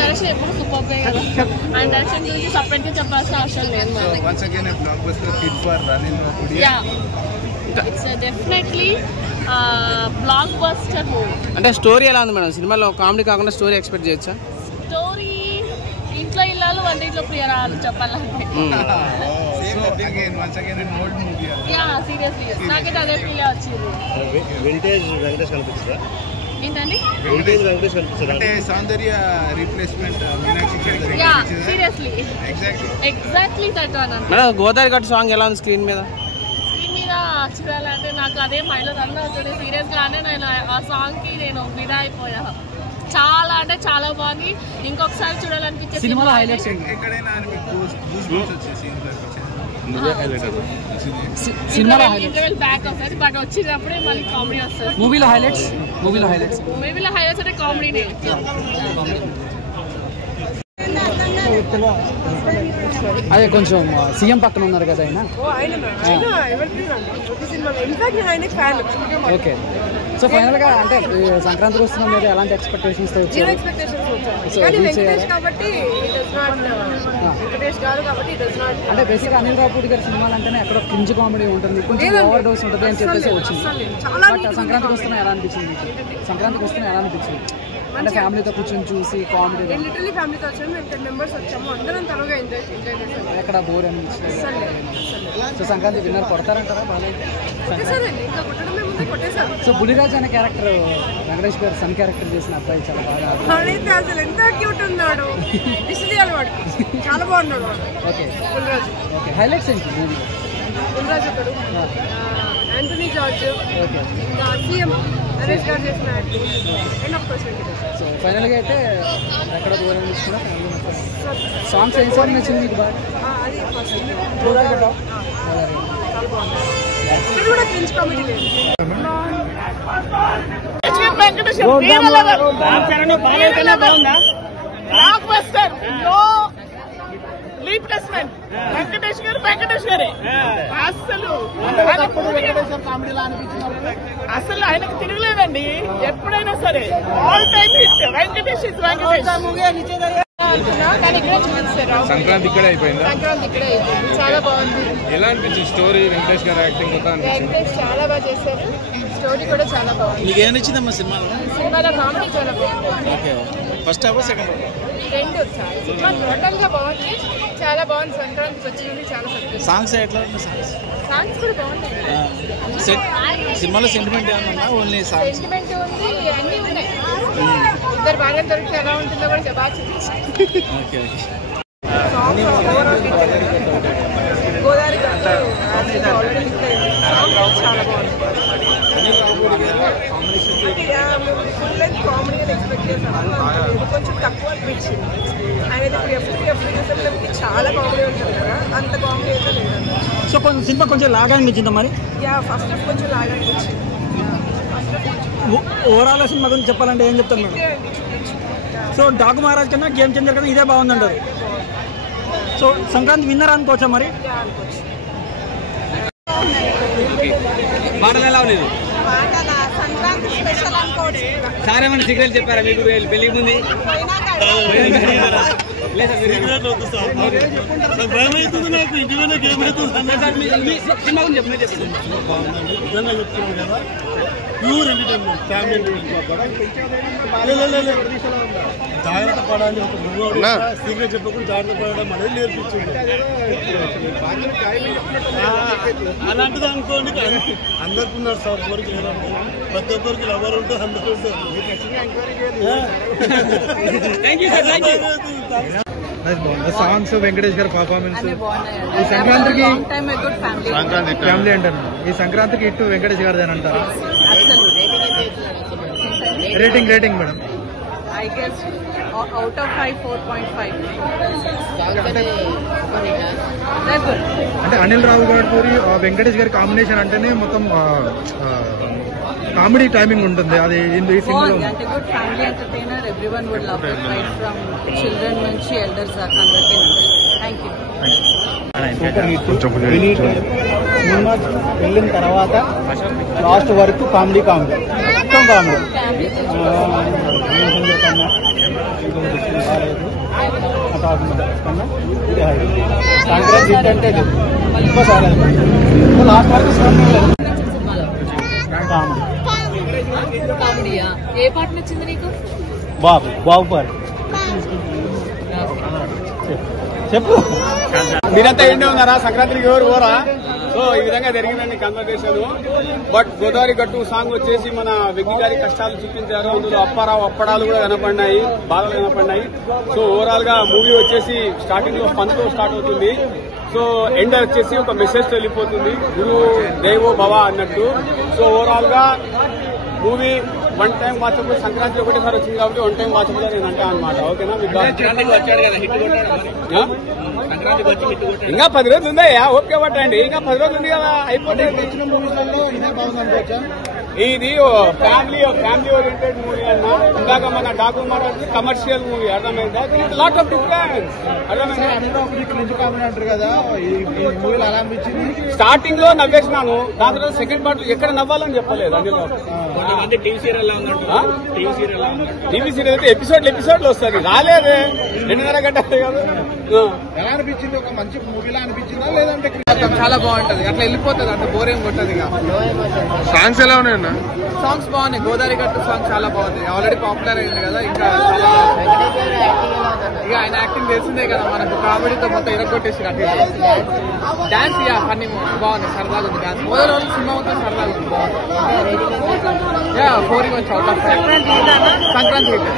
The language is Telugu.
డైరెక్షన్ ఎప్పుడు సూపర్ కదా. ఆయన డైరెక్షన్ గురించి సపరేట్ గా చెప్పాల్సిన అవసరం లేదు. It's definitely block buster movie. అంటే స్టోరీ ఎలా ఉంది మేడం? సినిమాలో కామెడీ కాకుండా స్టోరీ ఎక్స్పెక్ట్ చేయొచ్చా? స్టోరీ ఇంట్లో ఇల్లాలు వంటింట్లో ప్రియరాలు చెప్పాలంటే సీరియస్లీ నాకైతే అదే ఫీల్ వచ్చింది. ఏంటండి exactly that one. Godavari ghat song ఎలా ఉంది స్క్రీన్ మీద? చూడాలంటే నాకు అదే మైండ్లో రన్ అవుతుంది. సీరియస్గానే నేను ఆ సాంగ్కి నేను ఫిదా అయిపోయా. చాలా అంటే చాలా బాగుంది. ఇంకొకసారి చూడాలనిపించే సినిమాలో హైలైట్స్ బ్యాక్ వస్తుంది బట్ వచ్చినప్పుడే మళ్ళీ కామెడీ వస్తుంది. మూవీలో హైలైట్స్ అంటే కామెడీనే. అదే కొంచెం సీఎం పక్కన ఉన్నారు కదా ఆయన. ఓకే. సో ఫైనల్ గా అంటే సంక్రాంతికి వస్తున్నాం మీద ఎలాంటి ఎక్స్పెక్టేషన్స్ తో వచ్చారు? అంటే బేసిక్ అనిల్ రావుపూడి గారి సినిమాలు అంటేనే ఎక్కడో క్రింజ్ కామెడీ ఉంటుంది, కొంచెం ఓవర్ డోస్ ఉంటుంది అని చెప్పేసి వచ్చింది. బట్ సంక్రాంతికి వస్తున్నా ఎలా అనిపించింది? అంటే ఫ్యామిలీతో కూర్చొని చూసి కామెడీ లిటరల్లీ ఫ్యామిలీతో వచ్చాము. మేము 10 members వచ్చాము. అందరం తరువుగా ఎంజాయ్ చేసాము. ఎక్కడ బోర్ అనిపించింది? సో సంక్రాంతి విన్నర్ కొడతారంటారా? సో బులిరాజ్ అనే క్యారెక్టర్ వెంకటేష్ గారు సన్ క్యారెక్టర్ చేసిన అబ్బాయి చాలా బాగా అసలు ఎంత క్యూట్ ఉన్నాడు. చాలా బాగున్నాడు. ఓకే. ఓకే. హైలైట్స్ ఏంటి మూవీ? బులిరాజ్ ఒకడు, యాంటనీ జార్జ్, సీఎం నరేష్ గారు చేసిన acting, and of course Venkatesh. So ఫైనల్గా అయితే ఎక్కడ దూరం తీసుకున్నా సాంగ్స్ ఏం సాంగ్ నచ్చింది మీకు బాగా? అది ఫస్ట్ చాలా బాగుంది. ఇక్కడ కూడా క్రింజ్ కామెడీ లేదు. వెంకటేష్ గారే అసలు ఆయనకు తిరగలేదండి. ఎప్పుడైనా సరే ఆల్ టైమ్ హిట్. వెంకటేష్ కానీ ఇక్కడే చూపిస్తారు. సంక్రాంతి ఇక్కడే అయిపోయింది. చాలా బాగుంది. ఎలా అనిపించింది స్టోరీ? వెంకటేష్ గారి యాక్టింగ్ వెంకటేష్ చాలా బాగా చేశారు. స్టోరీ కూడా చాలా బాగుంది. మీకు ఏం నచ్చిందమ్మా సినిమాలో కామెడీ చాలా బాగుంది. ఫస్ట్ హాఫ్ సెకండ్ రెండు సినిమా టోటల్ గా బాగుంది. చాలా బాగుంది. సంక్రాంతికి వచ్చింది. చాలా సంతోషం. సాంగ్స్ ఎట్లా? సాంగ్స్ కూడా బాగున్నాయి. సినిమాలో సెంటిమెంట్ ఏమన్నా? ఓన్లీ సెంటిమెంట్ ఉంది, అన్నీ ఉన్నాయి. ఇద్దరు భార్య దొరికితే ఎలా ఉంటుందో కూడా బాగా చూపించారు. గోదావరి చాలా బాగుంది. ఫుల్ లెంత్ కామెడీ అని ఎక్స్పెక్ట్ చేశాను. కొంచెం తక్కువ అనిపించింది. ఆయన చూసేటప్పటికి చాలా కామెడీ ఉంటుంది కదా, అంత కామెడీ అయితే లేదండి. సో కొంచెం సినిమా కొంచెం లాగా అనిపించిందా మరి? ఫస్ట్ హాఫ్ కొంచెం లాగా అనిపించింది. ఓవరాల్ సినిమా గురించి చెప్పాలంటే ఏం చెప్తాను మేడం? సో డాకు మహారాజ్ కన్నా గేమ్ చేంజర్ కన్నా ఇదే బాగుందంటారు. సో సంక్రాంతి విన్నర్ అనుకోవచ్చా మరి? పాటలు ఎలా ఉన్నాయి? సార్ ఏమన్నా సీక్రెట్ చెప్పారా మీకు పెళ్లికి ముందు? భయమవుతుంది నాకు. ఇంటిలోనే గేమ్ అవుతుంది. సినిమా గురించి చెప్పిన చెప్తున్నాను కదా. ప్యూర్ ఎంటర్టైన్మెంట్, ఫ్యామిలీ జాగ్రత్త పడాలి. ఒక గురువు సీక్రెట్ చెప్పకుండా జాగ్రత్త పడడం అనేది నేర్పించింది. అలాంటిది అనుకోండి. అందరికి ఉన్నారు సార్, వరకు లేదండి. ప్రతి ఒక్కరికి లవర్ ఉంటుంది, అందరూ ఉంటారు. సాంగ్స్, వెంకటేష్ గారి పర్ఫార్మెన్స్, ఈ సంక్రాంతికి ఫ్యామిలీ అంటారు. ఈ సంక్రాంతికి ఇటు వెంకటేష్ గారిది అని అంటారు. Rating madam? I guess out of 5, 4.5. అంటే అనిల్ రావుపూడి వెంకటేష్ గారి కాంబినేషన్ అంటేనే మొత్తం కామెడీ టైమింగ్ ఉంటుంది. అది ఈ సినిమాలో అంటే good family entertainer. Everyone would love it, right from children నుంచి ఎల్డర్స్ దాకా అందరికీ. Thank you. సినిమా వెళ్ళిన తర్వాత లాస్ట్ వరకు కామెడీ కామెడీ సంక్రాంతి హిట్ అంటే ఇంకోసారి లాస్ట్ వరకు కామెడీయా? ఏ పాట నచ్చింది నీకు? బాబు పాడు చెప్పు. మీరంతా ఏంటో ఉన్నారా సంక్రాంతికి ఎవరు పోరా? సో ఈ విధంగా జరిగిందండి కన్వర్సేషన్. బట్ గోదావరి గట్టు సాంగ్ వచ్చేసి మన వెంకీ గారి కష్టాలు చూపించారు. అందులో అప్పడాలు కూడా కనపడినాయి, బాధలు కనపడినాయి. సో ఓవరాల్ గా మూవీ వచ్చేసి స్టార్టింగ్ లో ఫన్ తో స్టార్ట్ అవుతుంది. సో ఎండ్ వచ్చేసి ఒక మెసేజ్ తో వెళ్ళిపోతుంది, గురు దేవో భవ అన్నట్టు. సో ఓవరాల్ గా movie one time watchable. Sankranti ఒకటేసారి వచ్చింది కాబట్టి వన్ టైం వాచబుల్ నేను అంటా అనమాట. ఓకేనా? ఇంకా 10 రోజులు ఉందయ్యా, ఓకే పట్టండి. ఇంకా 10 రోజులు ఉంది కదా, అయిపోతే ఇది ఫ్యామిలీ ఓరియంటెడ్ మూవీ అన్న. ఇందాక మన డాకు మాట్లాడితే కమర్షియల్ మూవీ, అర్థమైందా? లాట్ ఆఫ్ డిఫరెన్స్, అర్థమైందా? స్టార్టింగ్ లో నవ్వేసినాను, దాని తర్వాత సెకండ్ పార్ట్ ఎక్కడ నవ్వాలని చెప్పలేదు. అందులో టీవీ సీరియల్ అయితే ఎపిసోడ్లు వస్తుంది, రాలేదే 2.5 గంటలు కాదు. ఎలా అనిపించింది? ఒక మంచి మూవీలా అనిపించిందా లేదంటే చాలా బాగుంటది, అట్లా వెళ్ళిపోతుంది, అంత బోరేం కొట్టదు. సాంగ్స్ ఎలా ఉన్నాయన్న? సాంగ్స్ బాగున్నాయి. గోదావరి గట్టు సాంగ్ చాలా బాగుంది, ఆల్రెడీ పాపులర్ అయింది కదా. ఇంకా ఇక ఆయన యాక్టింగ్ తెలిసిందే కదా మనకు, కామెడీతో మొత్తం ఇరగొట్టేసి డాన్స్. ఫన్నీ బాగుంది, సరదాగా ఉంది డాన్స్. మొదటి రోజు సినిమా మొత్తం సరదాగా ఉంది, బాగుంది. 4 కొంచెం అవుట్ ఆఫ్ సంక్రాంతి హిట్.